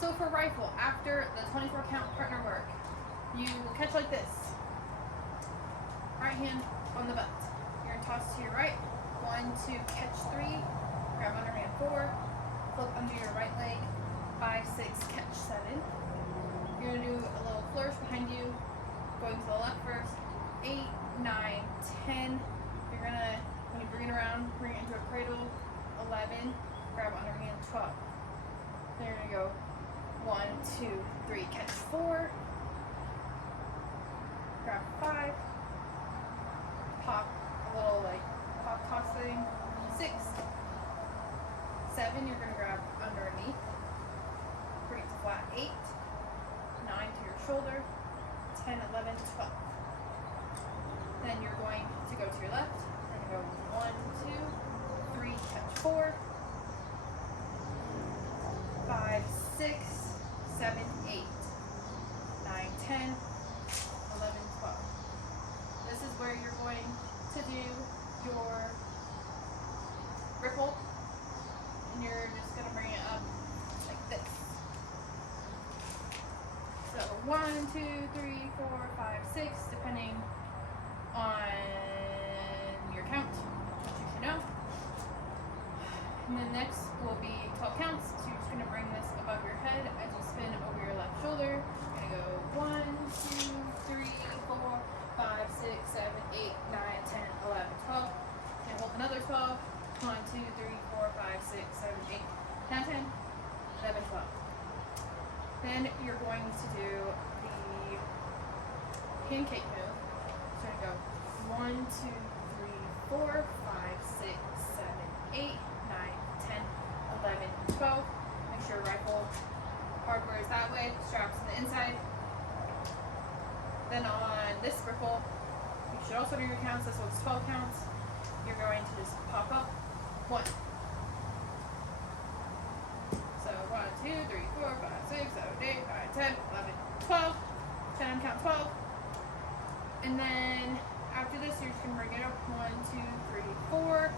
So for rifle, after the 24 count partner work, you catch like this. Right hand on the butt. You're going to toss to your right. 1, 2, catch 3. Grab underhand 4. Flip under your right leg. 5, 6, catch 7. You're going to do a little flourish behind you. Going to the left first. 8, 9, 10. You're going to, when you bring it around, bring it into a cradle. 11. Grab underhand 12. Then you're going to go 1, 2, 3, catch 4. Grab 5. Pop a little like pop toss thing. 6, 7, you're going to grab underneath. Bring it to flat. 8, 9 to your shoulder. 10, 11, 12. Then you're going to go to your left. You're going to go 1, 2, 3, catch 4. 5, 6, 7, 8, 9, 10, 11, 12. This is where you're going to do your ripple, and you're just going to bring it up like this. So 1, 2, 3, 4, 5, 6, depending on your count, which you should know. And then next will be 12 counts. So you're just going to bring this above your head as you spin over your left shoulder. You're going to go 1, 2, 3, 4, 5, 6, 7, 8, 9, 10, 11, 12. And hold another 12. 1, 2, 3, 4, 5, 6, 7, 8, 9, 10, 11, 12. Then you're going to do the pancake move. So you're going to go 1, 2, 3, 4, 5, 6, 7, 8, 9, 10, 11, 12. Make sure rifle hardware is that way, straps on the inside. Then on this ripple, you should also do your counts. This one's 12 counts. You're going to just pop up 1. So 1, 2, 3, 4, 5, 6, 7, 8, 9, 10, 11, 12. 10 count 12. And then after this, you're just going to bring it up 1, 2, 3, 4.